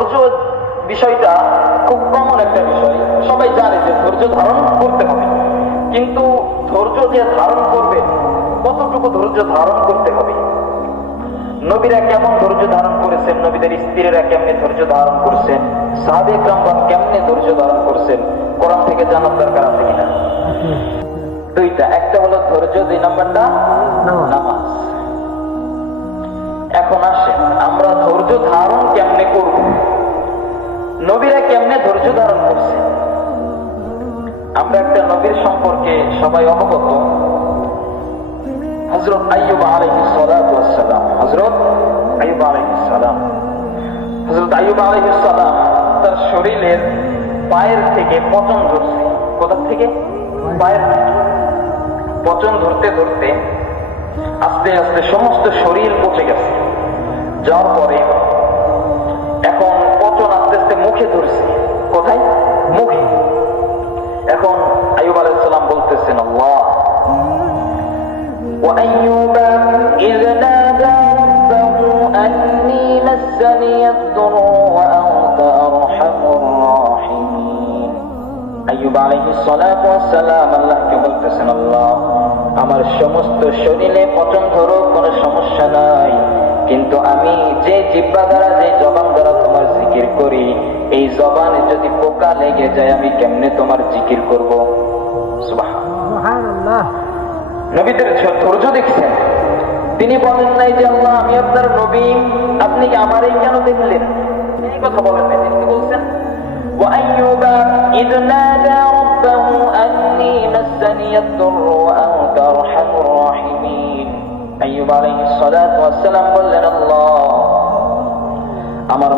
ধৈর্য বিষয়টা খুব কমন একটা বিষয়। সবাই জানে যে ধৈর্য ধারণ করতে হবে। কিন্তু ধৈর্য যে ধারণ করবে কতটুকু ধৈর্য ধারণ করতে হবে? নবীরা কেমন ধৈর্য ধারণ করেছেন? নবীদের স্ত্রীরা কেমনে ধৈর্য ধারণ করছেন? সাহাবে ক্রামগণ কেমনে ধৈর্য ধারণ করছেন? কোরআন থেকে জানার দরকার আছে কিনা? দুইটা। একটা হলো ধৈর্য দুই নাম্বারটা নামাজ। নামাজ। এখন আসেন আমরা ধৈর্য ধারণ কেমনে করব? আমরা নবীর সম্পর্কে সবাই অবগত। হজরত আইয়ুব আলাইহিস সালাম হজরত আইয়ুব আলাইহিস সালাম। হজরত আইয়ুব আলাইহিস সালাম তার শরীরের পায়ের থেকে পচন ধরছে। কোথা থেকে? পায়ের পচন ধরতে ধরতে আস্তে আস্তে সমস্ত শরীর পচে গেছে। যাওয়ার পরে وأيوب إذ نادى ربه أني مسني الضر وأنت أرحم الراحمين আইয়ুব আলাইহিস সালাতু ওয়াস সালাম আল্লাহকে বলতেছেন আল্লাহ আমার সমস্ত শরীরে পচন ধরো কোনো সমস্যা নাই কিন্তু আমি যে জিব্বা দ্বারা যে জবান দ্বারা তোমার জিকির করি এই জবানে যদি পোকা লেগে যায় আমি কেমনে তোমার জিকির করব সুবহান সুবহানাল্লাহ নবীদের ছ- ধৈর্য দেখছেন তিনি বলেন নাই যে আল্লাহ আমি আপনার নবী আপনি কি আমারই কেন দেখলেন এই কথা বলেন নাই তিনি কি বলছেন وأيوب إذ نادى ربه أني مسني الضر وأنت أرحم الراحمين أيوب عليه الصلاة والسلام বললেন আল্লাহ আমার